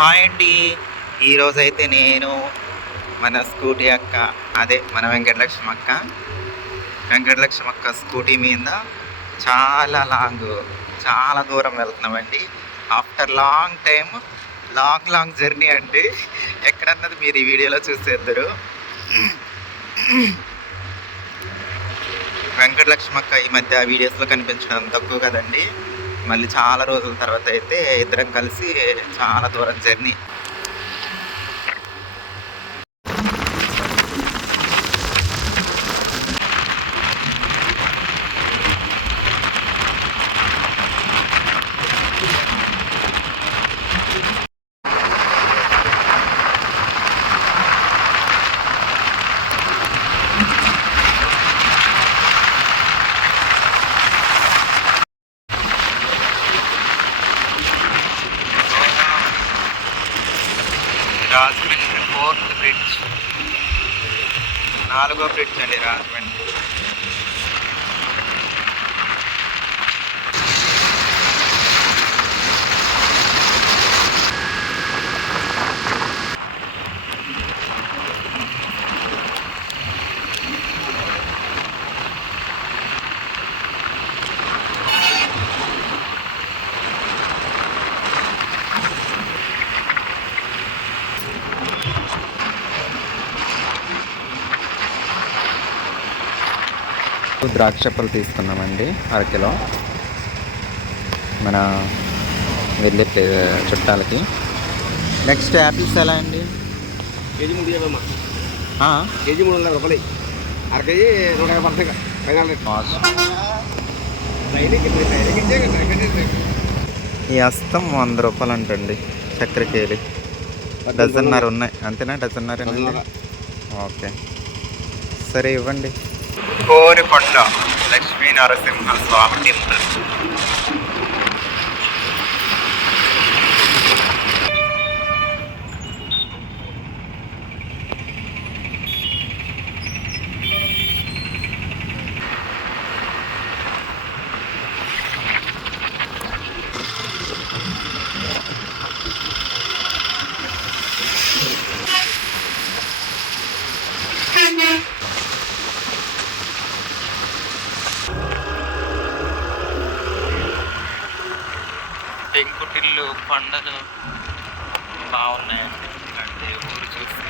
Hi అండి. ఈరోజైతే నేను మన స్కూటీ అక్క, అదే మన వెంకటలక్ష్మి అక్క స్కూటీ మీద చాలా దూరం వెళ్తున్నామండి. After long time, long journey అండి. ఎక్కడన్నది మీరు ఈ వీడియోలో చూసేద్దరు. వెంకటలక్ష్మి అక్క ఈ మధ్య వీడియోస్లో కనిపించడం తక్కువ కదండి. మళ్ళీ చాలా రోజుల తర్వాత అయితే ఇద్దరం కలిసి చాలా దూరం జర్నీ. రాజమండ్రి 4th బ్రిడ్జ్, 4వ బ్రిడ్జ్ అండి రాజమండ్రి. ద్రాక్ష పళ్ళు తీసుకున్నామండి, అరకిలో మన వెళ్ళే చుట్టాలకి. నెక్స్ట్ యాపిల్స్ ఎలా అండి? కేజీ 350 కేజీ 300 రూపాయలు, అర కేజీ 150 ఈ హస్తం 100 రూపాయలు అంటండి. చక్కెర కేజీ డజన్నర ఉన్నాయి, అంతేనా? డజన్నర. ఓకే, సరే ఇవ్వండి. కోరికొండ లక్ష్మీ నరసింహ స్వామి టెంపుల్. పెంకుటిల్లు కొండలు బాగున్నాయండి. అంటే ఊరు చూసి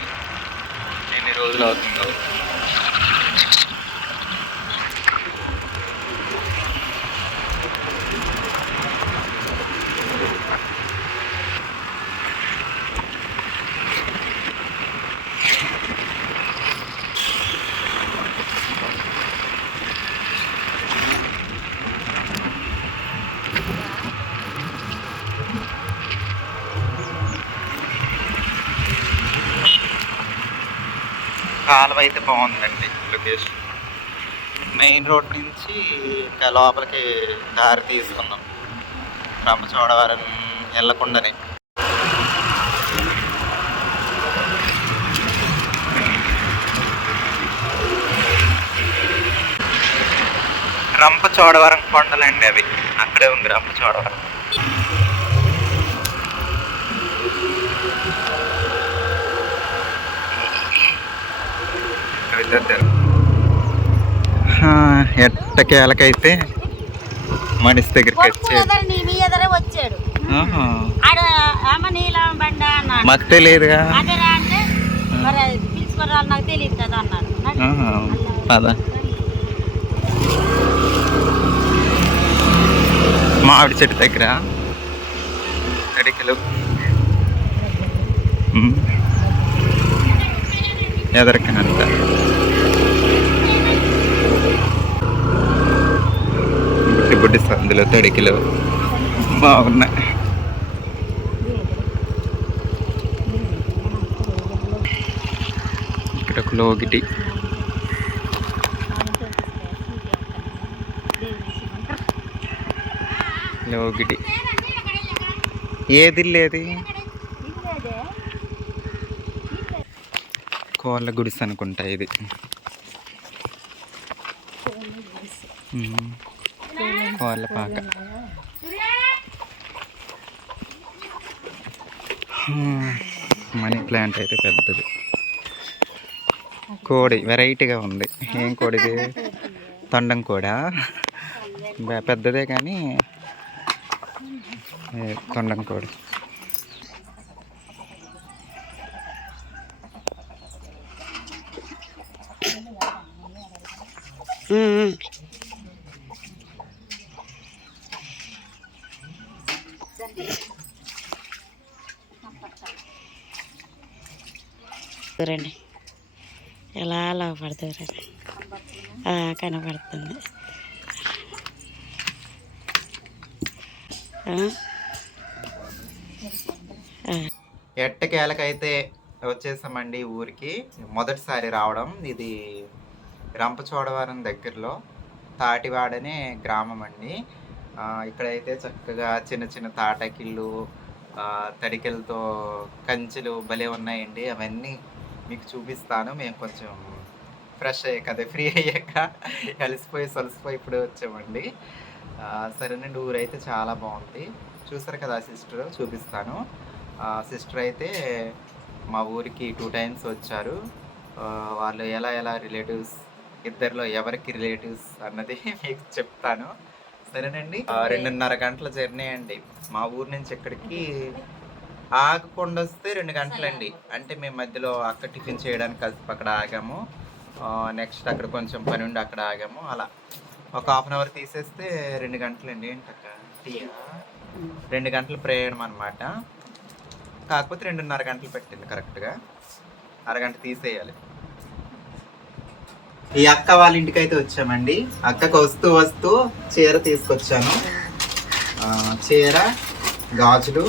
ఎన్ని రోజులు అవుతుందో. కాలువ అయితే బాగుందండి. లొకేషన్ మెయిన్ రోడ్ నుంచి ఇంకా లోపలికి దారి తీసుకున్నాం, రంపచోడవరం వెళ్ళకుండానే. రంపచోడవరం కొండలండి అవి, అక్కడే ఉంది రంపచోడవరం. ఎట్టకేలకైతే మనిషి దగ్గరికి వచ్చాడు. మాకు తెలియదుగా. నాకు తెలియదు కదా అన్నాడు. మామిడి చెట్టు దగ్గర అడికలు ఎదరికనంత బుడ్డి సందులో తడికిలో బాగున్నాయి. ఇక్కడ ఒక లోగిటి, ఏది లేదు. కోళ్ళ గుడిసె అనుకుంటా ఇది. కోళ్ళ పాక. మనీ ప్లాంట్ అయితే పెద్దది. కోడి వెరైటీగా ఉంది. ఏం కోడిది? తొండం కోడా? పెద్దదే కానీ తొండం కోడి. రండి ఎలా అలా పడుతుంది కనపడుతుంది. ఎట్టకేలకైతే వచ్చేసామండి ఊరికి. మొదటిసారి రావడం. ఇది రంపచోడవరం దగ్గరలో తాటివాడనే గ్రామం అండి. ఇక్కడైతే చక్కగా చిన్న చిన్న తాటాకిళ్ళు, తడికెలతో కంచెలు భలే ఉన్నాయండి. అవన్నీ మీకు చూపిస్తాను. మేము కొంచెం ఫ్రెష్ అయ్యాక అదే ఫ్రీ అయ్యాక సొలసిపోయి ఇప్పుడే వచ్చామండి. సరేనండి, ఊరైతే చాలా బాగుంది. చూసారు కదా సిస్టర్, చూపిస్తాను. సిస్టర్ అయితే మా ఊరికి 2 times వచ్చారు. వాళ్ళు ఎలా రిలేటివ్స్, ఇద్దరిలో ఎవరికి రిలేటివ్స్ అన్నది మీకు చెప్తాను. సరేనండి. 2.5 గంటల జర్నీ అండి. మా ఊరు నుంచి ఇక్కడికి ఆగకుండా వస్తే 2 గంటలండి. అంటే మేము మధ్యలో అక్కడ టిఫిన్ చేయడానికి కలిసి అక్కడ ఆగాము. నెక్స్ట్ అక్కడ కొంచెం పని ఉండి అక్కడ ఆగాము. అలా ఒక 1/2 hour తీసేస్తే 2 గంటలండి. ఏంటక్క టీయా? 2 గంటల ప్రయాణం అనమాట. కాకపోతే 2.5 గంటలు పెట్టింది కరెక్ట్గా. అరగంట తీసేయాలి. ఈ అక్క వాళ్ళ ఇంటికి అయితే వచ్చామండి. అక్కకు వస్తూ చీర తీసుకొచ్చాను. చీర, గాజులు,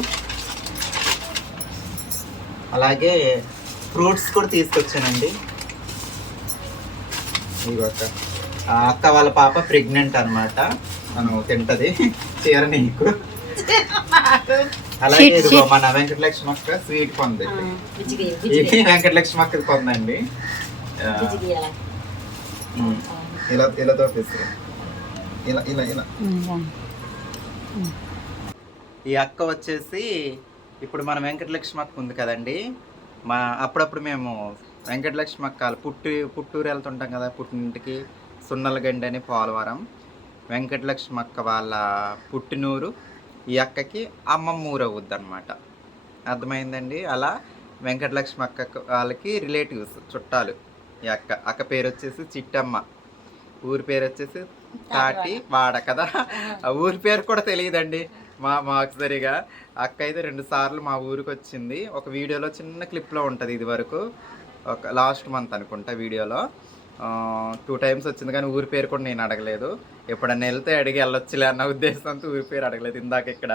అలాగే ఫ్రూట్స్ కూడా తీసుకొచ్చానండి. ఇగో అక్క వాళ్ళ పాప ప్రెగ్నెంట్ అనమాట. మనం తింటది చీర నీకు. అలాగే ఇదిగో మన వెంకటలక్ష్మి అక్క స్వీట్ కొంది. ఇది వెంకటలక్ష్మి అక్కది కొందండి. ఇలా తోపిస్తారు. ఇలా ఈ అక్క వచ్చేసి ఇప్పుడు మన వెంకటలక్ష్మి అక్క ఉంది కదండి. అప్పుడప్పుడు మేము వెంకటలక్ష్మి అక్క పుట్టూరు వెళ్తుంటాం కదా, పుట్టినింటికి. సున్నలగండి అని పోలవరం. వెంకటలక్ష్మి అక్క వాళ్ళ పుట్టినూరు ఈ అక్కకి అమ్మమ్మ ఊరు అవుద్ది అనమాట. అర్థమైందండి. అలా వెంకటలక్ష్మి అక్క వాళ్ళకి రిలేటివ్స్, చుట్టాలు ఈ అక్క పేరు వచ్చేసి చిట్టమ్మ, ఊరి పేరు వచ్చేసి తాటి వాడ కదా. ఆ ఊరి పేరు కూడా తెలియదండి మాకు సరిగా. అక్క అయితే 2 సార్లు మా ఊరికి వచ్చింది. ఒక వీడియోలో చిన్న క్లిప్లో ఉంటుంది. ఇది వరకు ఒక లాస్ట్ మంత్ అనుకుంటా వీడియోలో 2 times వచ్చింది. కానీ ఊరి పేరు కూడా నేను అడగలేదు. ఎప్పుడన్నా వెళ్తే అడిగి వెళ్ళొచ్చులే అన్న ఉద్దేశంతో ఊరి పేరు అడగలేదు. ఇందాక ఇక్కడ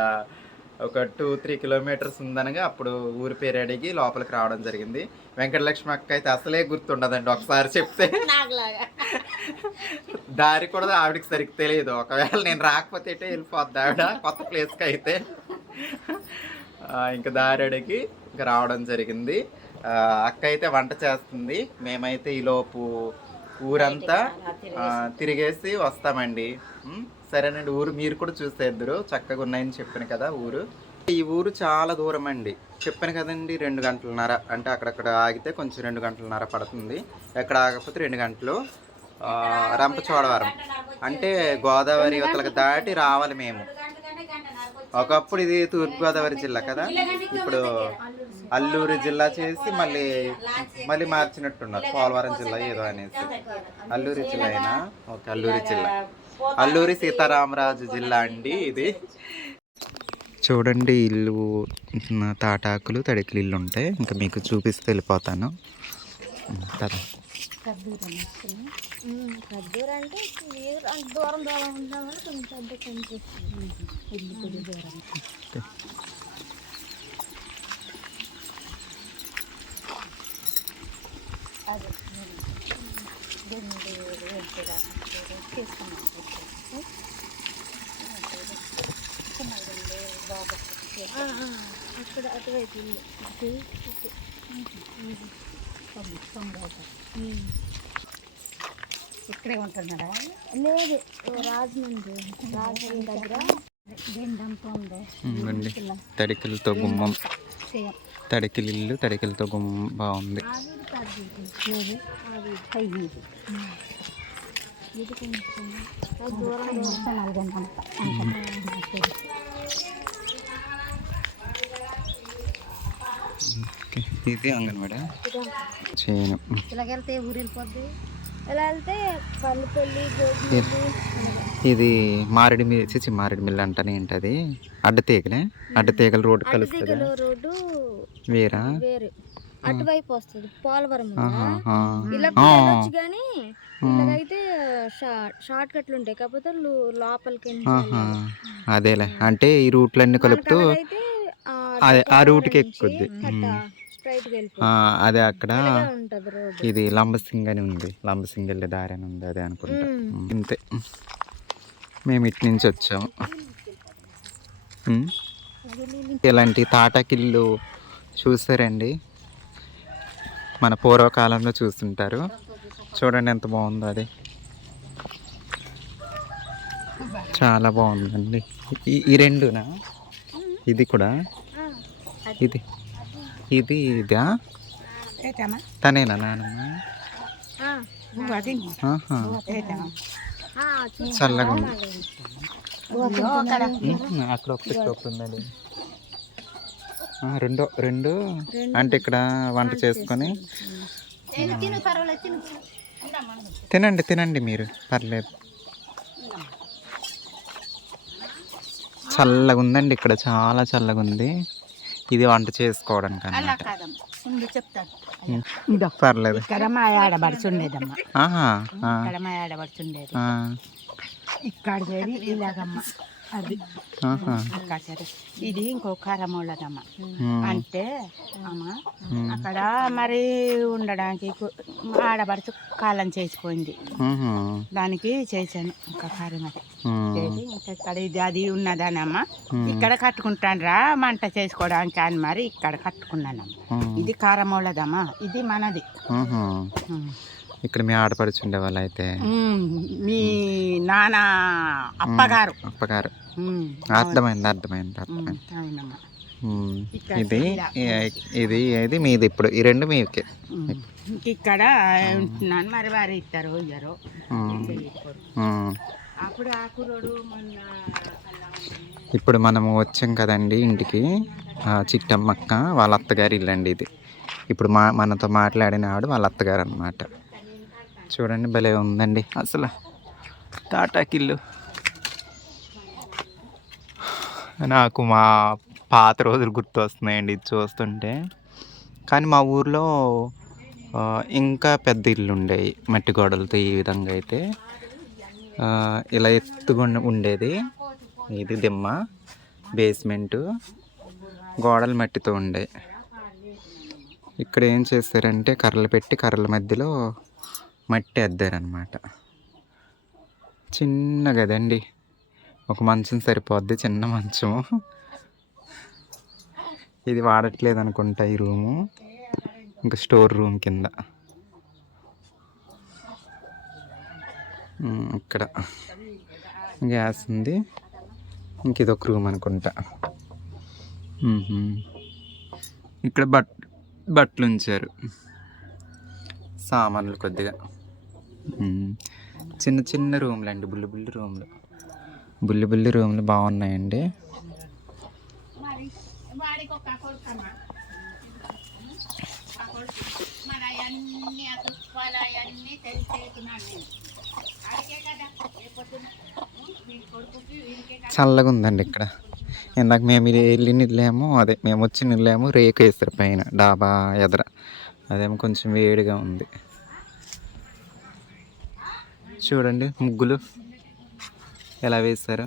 ఒక 2-3 kilometers ఉందనగా అప్పుడు ఊరి పేరు అడిగి లోపలికి రావడం జరిగింది. వెంకటలక్ష్మి అక్క అయితే అసలే గుర్తుండదండి. ఒకసారి చెప్తే దారి కూడా ఆవిడకి సరిగ్గా తెలియదు. ఒకవేళ నేను రాకపోతే వెళ్ళిపోద్ది ఆవిడ కొత్త ప్లేస్కి అయితే. ఇంకా దారి అడిగి ఇంకా రావడం జరిగింది. అక్క అయితే వంట చేస్తుంది. మేమైతే ఈలోపు ఊరంతా తిరిగేసి వస్తామండి. సరేనండి. ఊరు మీరు కూడా చూసేద్దరు. చక్కగా ఉన్నాయని చెప్పాను కదా ఊరు. ఈ ఊరు చాలా దూరం అండి. చెప్పాను కదండి 2 గంటలన్నర. అంటే అక్కడక్కడ ఆగితే కొంచెం 2 గంటలన్నర పడుతుంది. ఎక్కడ ఆగకపోతే 2 గంటలు. రంపచోడవరం అంటే గోదావరి యువతలకు దాటి రావాలి మేము. ఒకప్పుడు ఇది తూర్పుగోదావరి జిల్లా కదా, ఇప్పుడు అల్లూరు జిల్లా చేసి మళ్ళీ మార్చినట్టున్నారు. పోలవరం జిల్లా ఏదో అనేసి. అల్లూరి జిల్లా అయినా ఓకే, అల్లూరి జిల్లా. అల్లూరి సీతారామరాజు జిల్లా అండి ఇది. చూడండి ఇల్లు, తాటాకులు, తడికిలు ఇల్లు ఉంటాయి. ఇంకా మీకు చూపిస్తే వెళ్ళిపోతాను కదా. కద్దూరు అంటే దూరం ఉంటాం వల్ల కొంచెం పెద్ద కనిపిస్తుంది. ఇల్లు కొద్ది దూరం. అదే తీసుకున్నాం. బాబా అక్కడ అటువైపు ఇక్కడే ఉంటున్నారా? లేదు, రాజమండ్రి దగ్గర తడికలతో గుమ్మం. తడికిల ఇల్లు, తడికిలతో బాగుంది. ఇది అంగన్వాడి చేయను. ఇలాగెళ్తే ఊరు వెళ్ళిపోద్ది, ఇలా వెళ్తే పల్లిపల్లి. ఇది మారేడు మిల్లు అంటానే ఏంటది, అడ్డతీగల రోడ్డు కలుస్తుంది. రోడ్డు వేరా వేరే అటువైపు వస్తుంది పోలవరం. ఇలా వెళ్ళొచ్చు కానీ ఇలాగైతే షార్ట్ కట్లు ఉంటాయి, కాకపోతే లోపలికి. అదేలే, అంటే ఈ రూట్లన్నీ కలుపుతూ ఆ రూట్కి ఎక్కుద్ది. అదే అక్కడ ఇది లంబసింగ్ అని ఉంది, లంబసింగ్ వెళ్ళే దారి అని ఉంది, అదే అనుకుంటా. ఇంతే, మేము ఇటు నుంచి వచ్చాము. ఇలాంటి తాటాకిళ్ళు చూసారండి, మన పూర్వకాలంలో చూస్తుంటారు. చూడండి ఎంత బాగుందో, అది చాలా బాగుందండి. ఈ రెండునా, ఇది కూడా, ఇది ఇదా తనేనా నానమ్మ? చల్లగా ఉంది. అక్కడ ఒకటి స్టోప్ ఉందండి. రెండు అంటే ఇక్కడ వంట చేసుకొని తినండి మీరు, పర్లేదు. చల్లగా ఉందండి ఇక్కడ, చాలా చల్లగా ఉంది. ఇది వంట చేసుకోవడానికి అన్నమాట. పర్లేదు. ఇక్కడ మా ఆడబడుచుండేదమ్మా, ఇక్కడ మా ఆడబడుచుండేది. ఇక్కడ ఇలాగమ్మ, అది అక్కడ ఇది ఇంకో కారమోళ్ళదమ్మ. అంటే అమ్మ అక్కడ మరి ఉండడానికి ఆడబడుచు కాలం చేసిపోయింది, దానికి చేశాను ఇంకా కారం. అది ఇక్కడ ఇది అది ఉన్నదనమ్మ, ఇక్కడ కట్టుకుంటాను మంట చేసుకోవడానికి అని మరి ఇక్కడ కట్టుకున్నానమ్మ. ఇది కారమోళ్ళదమ్మా, ఇది మనది. ఇక్కడ మీ ఆడపడుచుండే వాళ్ళు అయితే మీ నాన్న అప్పగారు. అర్థమైంది. ఇది ఇది ఇది మీది, ఇప్పుడు ఈ రెండు మీకే. ఇక్కడ ఉంటున్నాను, మరి వారు ఇస్తారు ఇయ్యరు. అప్పుడు ఆకురోడు మొన్న ఇప్పుడు మనము వచ్చాం కదండి ఇంటికి. చిట్టమ్మక్క వాళ్ళ అత్తగారి ఇల్లు అండి ఇది. ఇప్పుడు మనతో మాట్లాడిన ఆవిడ వాళ్ళ అత్తగారు అన్నమాట. చూడండి భలే ఉందండి అసలు తాటాకిల్లు. నాకు మా పాత రోజులు గుర్తు వస్తున్నాయండి ఇది చూస్తుంటే. కానీ మా ఊర్లో ఇంకా పెద్ద ఇల్లు ఉండేవి, మట్టి గోడలతో. ఈ విధంగా అయితే ఇలా ఎత్తుగా ఉండేది. ఇది దిమ్మ, బేస్మెంటు, గోడలు మట్టితో ఉండే. ఇక్కడ ఏం చేస్తారంటే కర్రలు పెట్టి కర్రల మధ్యలో మట్టి అద్దారనమాట. చిన్న గదండి, ఒక మంచం సరిపోద్ది, చిన్న మంచం. ఇది వాడట్లేదు అనుకుంటా ఈ రూము, ఇంకా స్టోర్ రూమ్ కింద. ఇక్కడ గ్యాస్ ఉంది, ఇంక ఇదొక రూమ్ అనుకుంటా. ఇక్కడ బట్టలు ఉంచారు, సామాన్లు కొద్దిగా. చిన్న చిన్న రూమ్లు అండి, బుల్లి రూమ్లు బాగున్నాయండి. చల్లగా ఉందండి ఇక్కడ. ఇందాక మేము వెళ్ళిన ఇల్లేమో, మేము వచ్చిన ఇల్లేమో రేకు వేస్తారు పైన డాబా ఎదర, అదేమో కొంచెం వేడిగా ఉంది. చూడండి ముగ్గులు ఎలా వేశారు.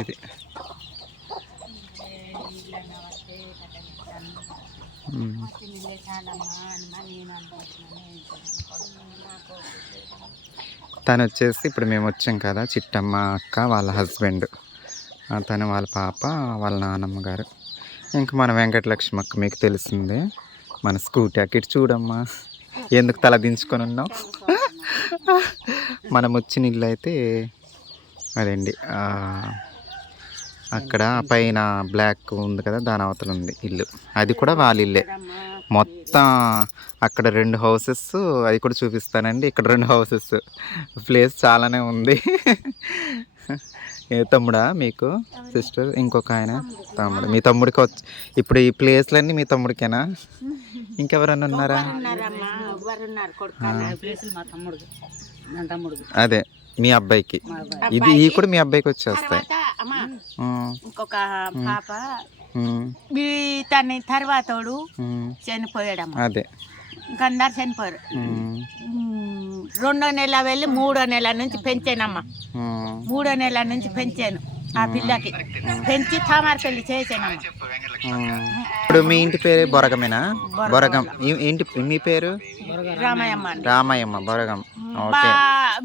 ఇది తను వచ్చేసి ఇప్పుడు మేము వచ్చాం కదా, చిట్టమ్మ అక్క వాళ్ళ హస్బెండ్, తను వాళ్ళ పాప, వాళ్ళ నాన్నమ్మ గారు. ఇంకా మన వెంకటలక్ష్మి అక్క మీకు తెలిసిందే, మన స్కూటీ అక్క. ఇటు చూడమ్మా, ఎందుకు తల దించుకొని ఉన్నావు? మనం వచ్చిన ఇల్లు అయితే అదండి అక్కడ పైన బ్లాక్ ఉంది కదా, దాని అవతల ఉంది ఇల్లు. అది కూడా వాళ్ళ ఇల్లే. మొత్తం అక్కడ 2 హౌసెస్, అది కూడా చూపిస్తానండి. ఇక్కడ 2 హౌసెస్, ప్లేస్ చాలానే ఉంది. ఏ తమ్ముడా మీకు సిస్టర్? ఇంకొక ఆయన తమ్ముడు. మీ తమ్ముడికి వచ్చి ఇప్పుడు ఈ ప్లేస్లన్నీ మీ తమ్ముడికేనా? ఇంకెవరన్నా ఉన్నారా? అదే మీ అబ్బాయికి. ఈ కూడా మీ అబ్బాయికి వచ్చేస్తాయి. ఇంకొక పాప తన తర్వాతోడు చనిపోయాడమ్మా. అదే అందరు చనిపోయారు. 2వ నెల వెళ్ళి 3వ నెల నుంచి పెంచానమ్మా. 3వ నెల నుంచి పెంచాను ఆ పిల్లకి. పెంచి తామారు పెళ్లి చేసానమ్మా. ఇప్పుడు మీ ఇంటి పేరు బొరగమేనా? బొరగం. ఏంటి మీ పేరు? రామయ్యమ్మ. రామయ్యమ్మ, బొరగం. ఓకే.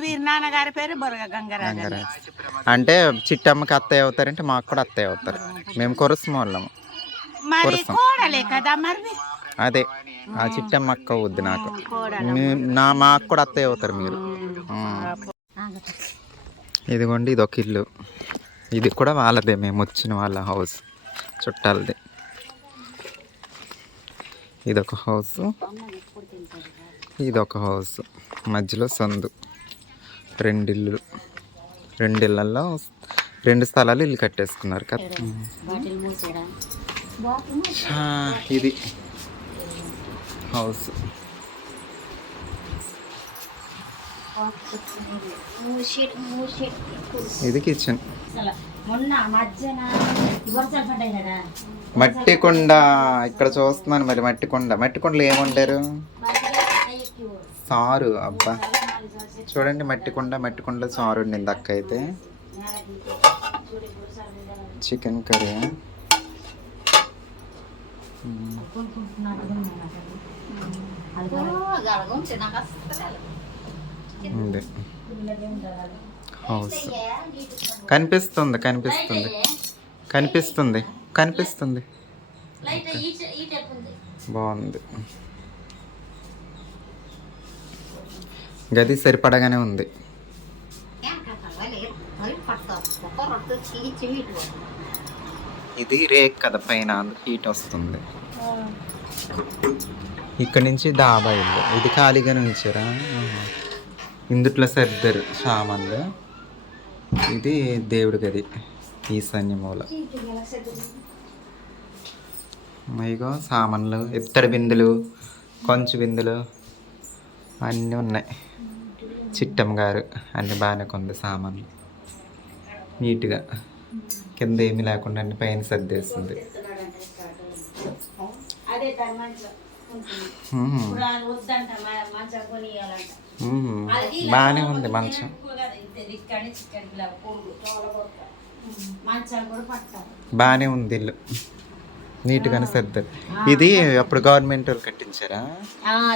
వీరి నాన్నగారి పేరు బొరగ గంగరాజు. అంటే చిట్టమ్మకి అత్తయ్య అవుతారంటే మాకు కూడా అత్తయ్య అవుతారు. మేము కొరసం వాళ్ళము. మరి కోడలే కదా మరి. అదే ఆ చిట్టమ్మ అక్క వద్దు నాకు. మాకు కూడా అత్తయ్య అవుతారు మీరు. ఇదిగోండి, ఇది ఒక ఇల్లు. ఇది కూడా వాళ్ళదే, మేము వచ్చిన వాళ్ళ హౌస్, చుట్టాలదే. ఇదొక హౌస్, ఇదొక హౌస్, మధ్యలో సందు. 2 ఇల్లు, 2 ఇళ్ళల్లో 2 స్థలాలు ఇల్లు కట్టేసుకున్నారు కదా. ఇది హౌస్. ఇది కిచెన్. మట్టి కుండ ఇక్కడ చూస్తున్నాను. మరి మట్టి కుండలో ఏముంటారు? సారు. అబ్బా చూడండి, మట్టి కుండలో సారు ఉండింది అక్క అయితే. చికెన్ కర్రీ ఉంది. హౌస్ కనిపిస్తుంది. బాగుంది. గది సరిపడగానే ఉంది. ఇది రేక్ కదా పైన, హీట్ వస్తుంది. ఇక్కడ నుంచి డాబా ఇల్లు. ఇది ఖాళీగానే ఉంచారా? ఇందుట్లో సర్దారు సామాన్లు. ఇది దేవుడి గది, ఈశాన్య మూల. ఇగో సామాన్లు, ఇత్తడి బిందులు, కొంచెం బిందులు అన్నీ ఉన్నాయి. చిట్టమ్మ గారు అన్నీ బాగానే కొంది సామాన్లు నీట్గా. కింద ఏమీ లేకుండా అన్ని పైన సర్దేస్తుంది. బాగానే ఉంది మంచం. బాగానే ఉంది ఇల్లు, నీట్గానే సర్దారు. ఇది అప్పుడు గవర్నమెంట్ వాళ్ళు కట్టించారా?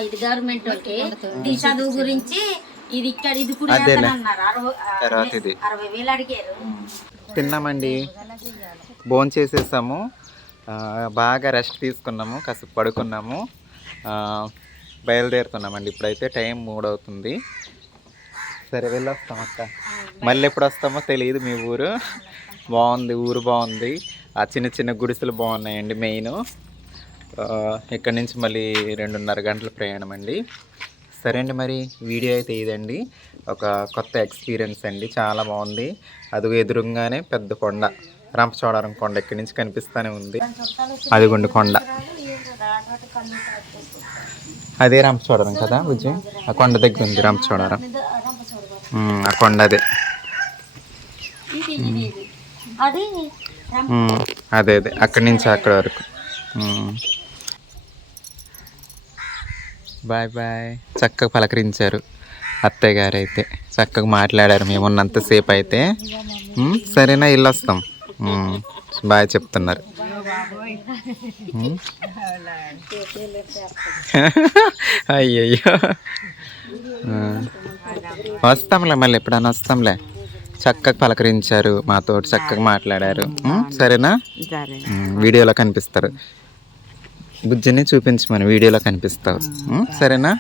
ఇది గవర్నమెంట్ వాళ్ళకి చదువు గురించి. ఇది ఇక్కడ ఇది కూడా తర్వాత ఇది 60,000 అడిగారు. తిన్నామండి, భోజనం చేసేసాము, బాగా రెస్ట్ తీసుకున్నాము, కాసేపు పడుకున్నాము, బయలుదేరుతున్నామండి. ఇప్పుడైతే టైం 3 అవుతుంది. సరే వెళ్ళొస్తాం అక్క. మళ్ళీ ఎప్పుడు వస్తామో తెలియదు. మీ ఊరు బాగుంది, ఊరు బాగుంది. ఆ చిన్న చిన్న గుడిసెలు బాగున్నాయండి. మెయిన్ ఇక్కడ నుంచి మళ్ళీ 2.5 గంటల ప్రయాణం అండి. సరే అండి, మరి వీడియో అయితే ఇదండి. ఒక కొత్త ఎక్స్పీరియన్స్ అండి, చాలా బాగుంది. అది ఎదురుగానే పెద్ద కొండ, రంపచోడవరం కొండ ఇక్కడి నుంచి కనిపిస్తూనే ఉంది. అదిగోండి కొండ, అదే రంపచోడవరం కదా బుజ్జి. ఆ కొండ దగ్గర ఉంది రంపచోడవరం. ఆ కొండ అదే అదే అక్కడి నుంచి అక్కడి వరకు. Bye bye. చక్కగా పలకరించారు అత్తయ్య గారు అయితే, చక్కగా మాట్లాడారు మేము ఉన్నంతసేపు అయితే. సరేనా, వెళ్ళొస్తాం. బాయ్ చెప్తున్నారు. అయ్యయ్యో, వస్తాంలే, మళ్ళీ ఎప్పుడన్నా వస్తాంలే. చక్కగా పలకరించారు, మాతో చక్కగా మాట్లాడారు. సరేనా, వీడియోలో కనిపిస్తారు. బుజ్జిని చూపించమని వీడియోలో కనిపిస్తావు. సరేనా.